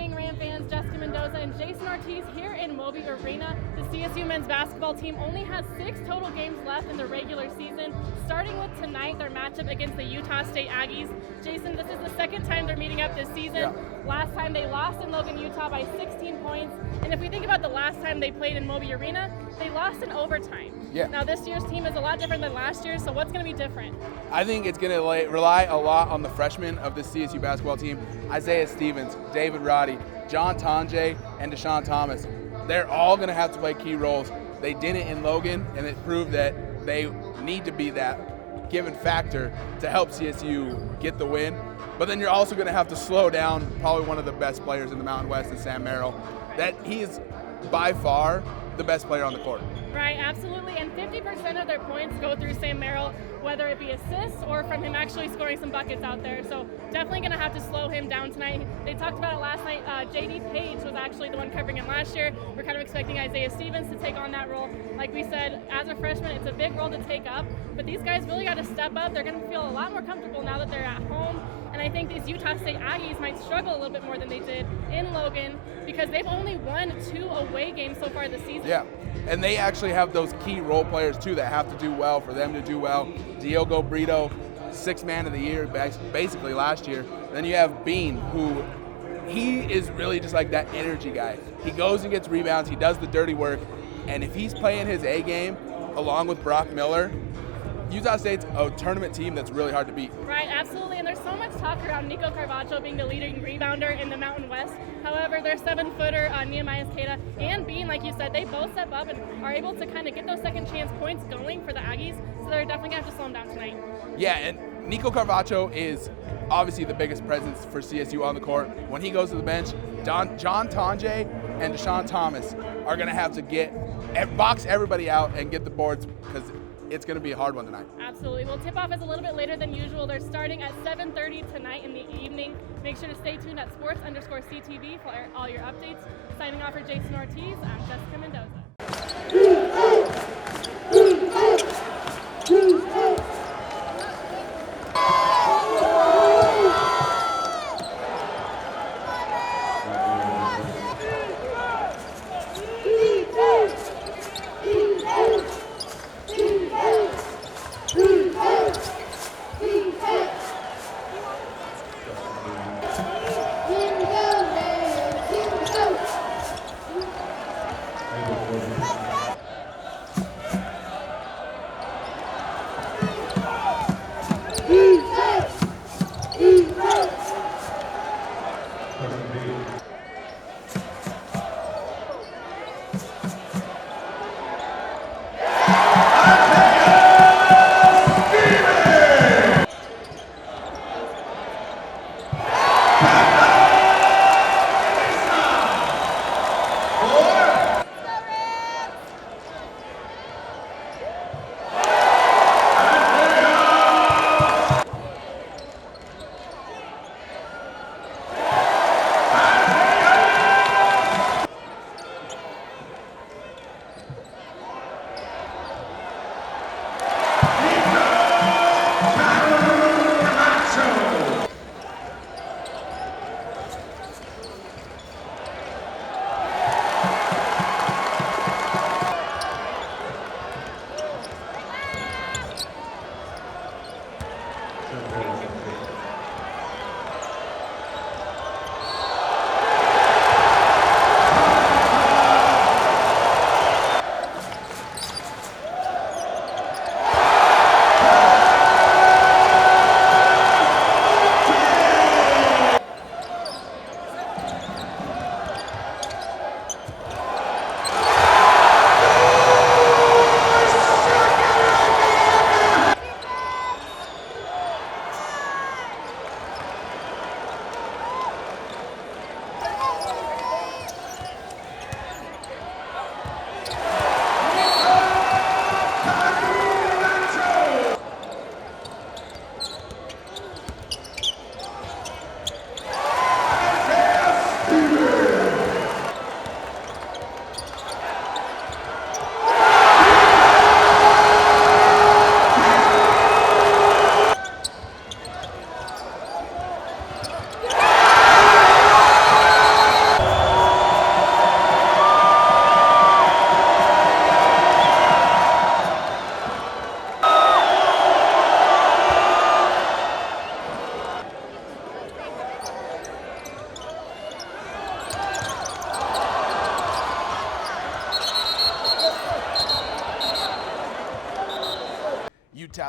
evening, Ram fans. Jessica Mendoza and Jason Ortiz here in Moby Arena. The CSU men's basketball team only has 6 total games left in the regular season, starting with tonight, their matchup against the Utah State Aggies. Jason, this is the second time they're meeting up this season. Yeah. Last time they lost in Logan, Utah by 16 points. And if we think about the last time they played in Moby Arena, they lost in overtime. Yeah. Now this year's team is a lot different than last year, so what's going to be different? I think it's going to rely a lot on the freshmen of the CSU basketball team, Isaiah Stevens, David Roddy, John Tonje, and Deshaun Thomas. They're all going to have to play key roles. They did it in Logan, and it proved that they need to be that given factor to help CSU get the win. But then you're also going to have to slow down probably one of the best players in the Mountain West, is Sam Merril. That he is by far the best player on the court. Right, absolutely, and 50% of their points go through Sam Merril, whether it be assists or from him actually scoring some buckets out there. So definitely going to have to slow him down tonight. They talked about it last night. J.D. Page was actually the one covering him last year. We're kind of expecting Isaiah Stevens to take on that role. Like we said, as a freshman, it's a big role to take up, but these guys really got to step up. They're going to feel a lot more comfortable now that they're at home. And I think these Utah State Aggies might struggle a little bit more than they did in Logan because they've only won 2 away games so far this season. Yeah, and they actually have those key role players too that have to do well for them to do well. Diogo Brito, 6th man of the year basically last year. Then you have Bean, who he is really just like that energy guy. He goes and gets rebounds, he does the dirty work, and if he's playing his A game along with Brock Miller, Utah State's a tournament team that's really hard to beat. Right, absolutely, and there's so much talk around Nico Carvacho being the leading rebounder in the Mountain West. However, their 7-footer, Neemias Queta, and Bean, like you said, they both step up and are able to kind of get those second chance points going for the Aggies, so they're definitely going to have to slow them down tonight. Yeah, and Nico Carvacho is obviously the biggest presence for CSU on the court. When he goes to the bench, John Tonje and Deshaun Thomas are going to have to box everybody out and get the boards because it's going to be a hard one tonight. Absolutely. Well, tip-off is a little bit later than usual. They're starting at 7:30 tonight in the evening. Make sure to stay tuned at sports_CTV for all your updates. Signing off for Jason Ortiz, I'm Jessica Mendoza.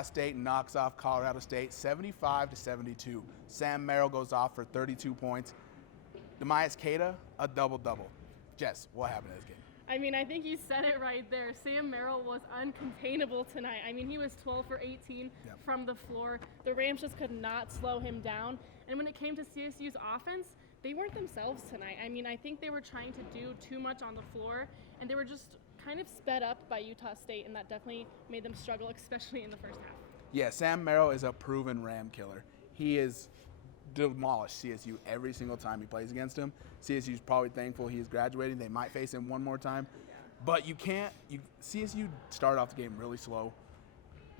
Utah State knocks off Colorado State 75-72. Sam Merril goes off for 32 points. Neemias Queta, a double-double. Jess, what happened in this game? I mean, I think you said it right there. Sam Merril was uncontainable tonight. I mean, he was 12 for 18 from the floor. The Rams just could not slow him down. And when it came to CSU's offense, they weren't themselves tonight. I mean, I think they were trying to do too much on the floor, and they were just kind of sped up by Utah State, and that definitely made them struggle, especially in the first half. Yeah, Sam Merril is a proven Ram killer. He is demolished CSU every single time he plays against him. CSU's probably thankful he is graduating. They might face him one more time. But CSU started off the game really slow.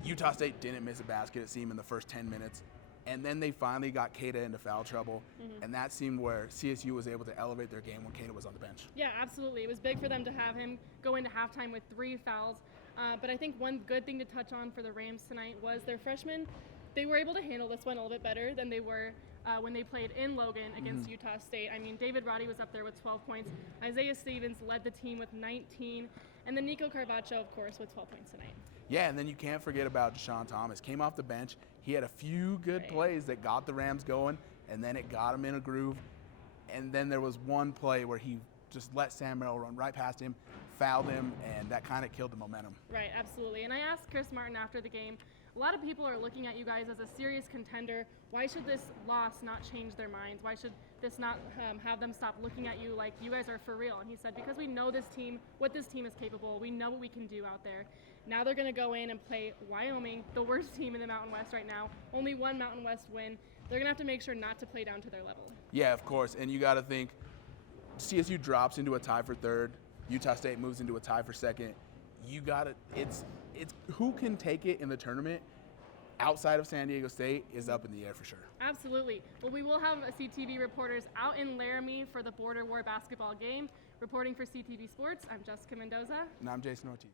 Utah State didn't miss a basket, it seemed, in the first 10 minutes. And then they finally got Queta into foul trouble. And that seemed where CSU was able to elevate their game when Queta was on the bench. Yeah, absolutely. It was big for them to have him go into halftime with 3 fouls. But I think one good thing to touch on for the Rams tonight was their freshmen. They were able to handle this one a little bit better than they were when they played in Logan against Utah State. I mean, David Roddy was up there with 12 points. Isaiah Stevens led the team with 19. And then Nico Carvacho, of course, with 12 points tonight. Yeah, and then you can't forget about Deshaun Thomas. Came off the bench. He had a few good plays that got the Rams going, and then it got him in a groove. And then there was one play where he just let Sam Merril run right past him, fouled him, and that kind of killed the momentum. Right, absolutely. And I asked Chris Martin after the game, a lot of people are looking at you guys as a serious contender. Why should this loss not change their minds? Why should this not have them stop looking at you like you guys are for real? And he said, because we know this team, what this team is capable. We know what we can do out there. Now they're going to go in and play Wyoming, the worst team in the Mountain West right now. Only one Mountain West win. They're going to have to make sure not to play down to their level. Yeah, of course. And you got to think, CSU drops into a tie for third. Utah State moves into a tie for second. You got to, it's who can take it in the tournament outside of San Diego State is up in the air for sure. Absolutely. Well, we will have CTV reporters out in Laramie for the Border War basketball game. Reporting for CTV Sports, I'm Jessica Mendoza. And I'm Jason Ortiz.